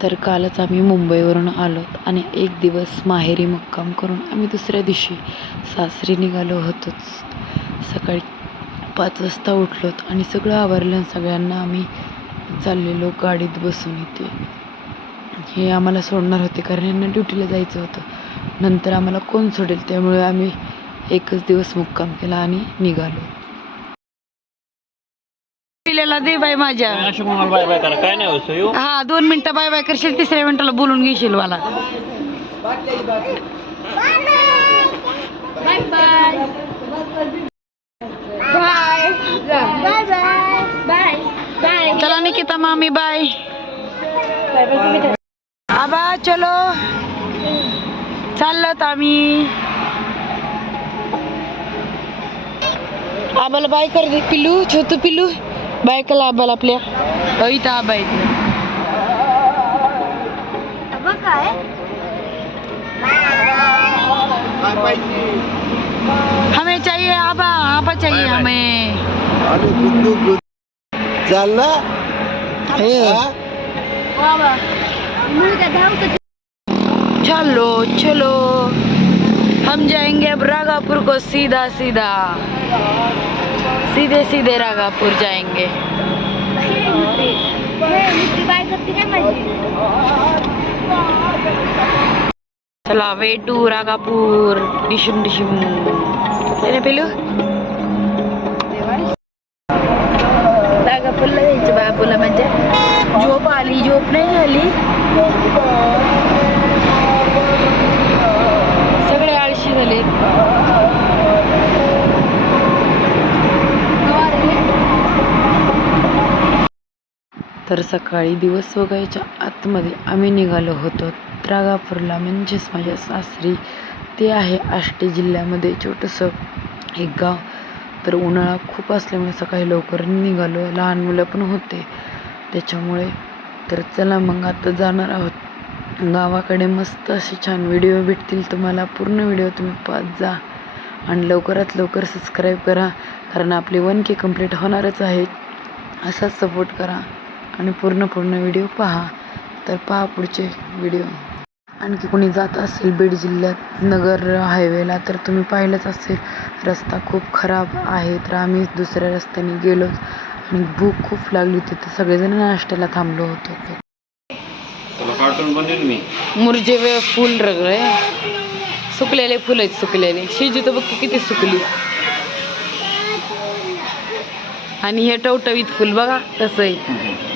तर कालच आम्ही मुंबईवरून आलो आणि एक दिवस माहेरी मुक्काम करून आम्ही दुसऱ्या दिवशी सासरी निघालो होतोच. सकाळी पाच वाजता उठलोत आणि सगळं आवरलं सगळ्यांना आम्ही चाललेलो गाडीत बसून इथे. हे आम्हाला सोडणार होते कारण यांना ड्युटीला जायचं होतं. नंतर आम्हाला कोण सोडेल त्यामुळे आम्ही एकच दिवस मुक्काम केला आणि निघालो. पिलेला दे माझ्या. बाय बाय करा. काय नाही होत येऊ हा दोन मिनिटं बाय बाय करशील तिसऱ्या मिनिटाला बोलून घेशील मला. चला निकिता मामी बाय. आबा चलो. चाललोत आम्ही. आबाला बाय कर दे पिल्लू छोटू पिल्लू. बाय कला आबाला आपल्या. इथं आबा इथे हमें चाहिए आबा आबा चाहिए. हमें. अरे गुड्डू गुड चालला हे. हा? चलो चलो. हम जाएँगे अब रागापुर को सीधा सीधा. सीधे सीधे रागापुर जाएंगे। चला वे टू रागापूर डिशुम डिशुम। त्याने पेलू? रागापूरला जायचं बापूला म्हणजे झोप आली झोप नाही आली। सगळे आळशी झाले तर सकाळी दिवस बघायच्या आतमध्ये आम्ही निघालो होतो. त्रागापूरला म्हणजेच माझ्या सासरी. ते आहे आष्टी जिल्ह्यामध्ये छोटंसं एक गाव. तर उन्हाळा खूप असल्यामुळे सकाळी लवकर निघालो. लहान मुलं पण होते. त्याच्यामुळे तर चला मग आता जाणार आहोत. गावाकडे मस्त असे छान व्हिडिओ भेटतील. तुम्हाला पूर्ण व्हिडिओ तुम्ही पाहत जा. आणि लवकरात लवकर सबस्क्राईब करा. कारण आपली वन के कंप्लीट होणारच आहे. असाच सपोर्ट करा. आणि पूर्ण पूर्ण व्हिडिओ पहा. तर पहा पुढचे व्हिडिओ. आणखी कोणी जात असेल बीड जिल्ह्यात नगर हायवेला तर तुम्ही पाहिलंच असेल रस्ता खूप खराब आहे. तर आम्ही दुसऱ्या रस्त्याने गेलो आणि भूक खूप लागली होती. तर सगळेजण नाश्त्याला थांबलो होतो. मुरजे वे फुल रगळे सुकलेले फुल आहेत सुकलेले. शिजू तर बघ किती सुकली. आणि हे टवटवीत फुल बघा कसं आहे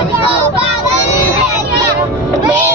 वाजता मेरा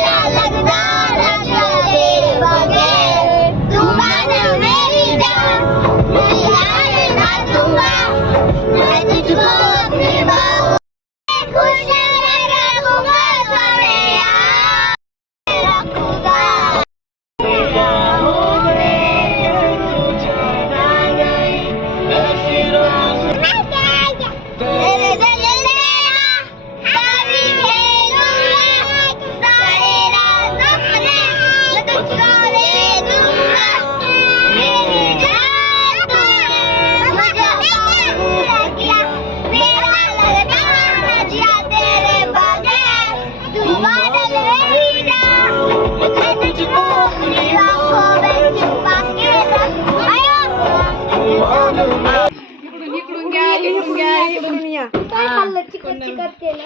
काय खाल्लं? चिकट चिकट केलं.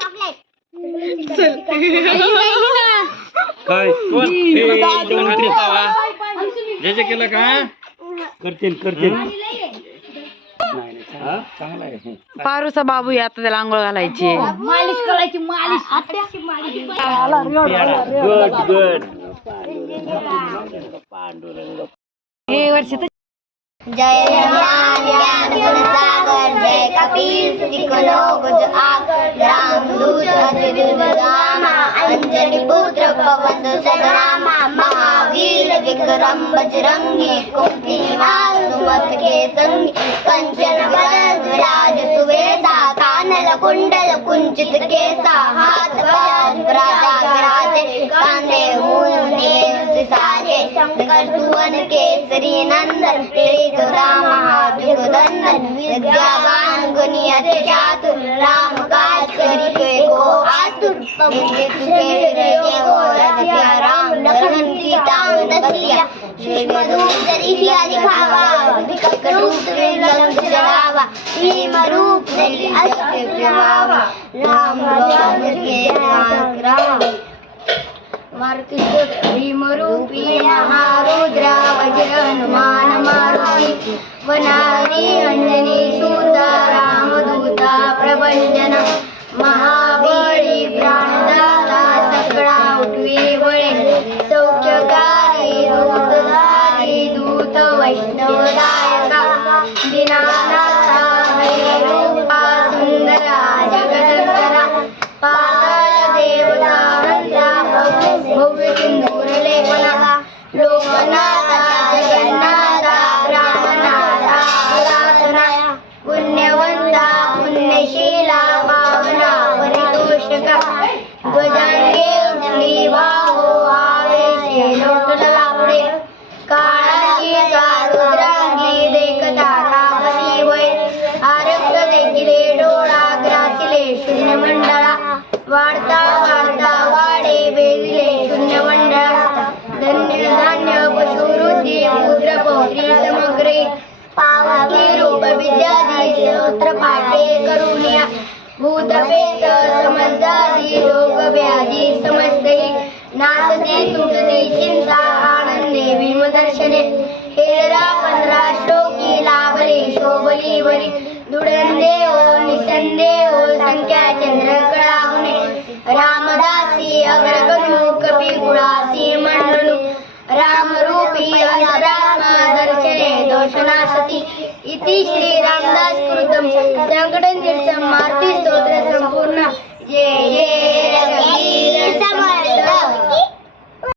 चॉकलेट. काय? जे जे केलं का? करतील करतील. चांगला. आहे. पारूचा बाबू आहे, आता त्याला आंघोळ घालायची. मालिश करायची मालिश. आत्याची मालिश. Good good. जय ज्ञान ज्ञान गुण अंजनी पुत्र पवन सदरामा महावीर विक्रम बजरंगी कुंती सुमत के संगी कंचन बदन विराज सुवेदा कानल कुंडल कुंचित केसा हाथ पाद राजा विराजे कांदे मूल साजे शंकर सुवन केसरी नंदन तेरे गदा महाजगदंदन विद्यावान गुणी रूप राम राम भीमरूपी महारुद्रा वज्र हनुमान मारुती वनारी अंजनी सुता रामदूता प्रभंजन महा no, no, no, no, विद्यादी स्तोत्र पाठे करुण्या भूतपेत समजादी रोग व्याधी समजते नासती तुटती चिंता आनंदे विमदर्शने हेरा पंधरा श्लोकी लाभले शोभली वरी दुडंदे ओ निसंदे ओ संख्या चंद्र इति श्री रामदास कृतम संकट निर्सम मारुती स्तोत्र संपूर्ण जय जय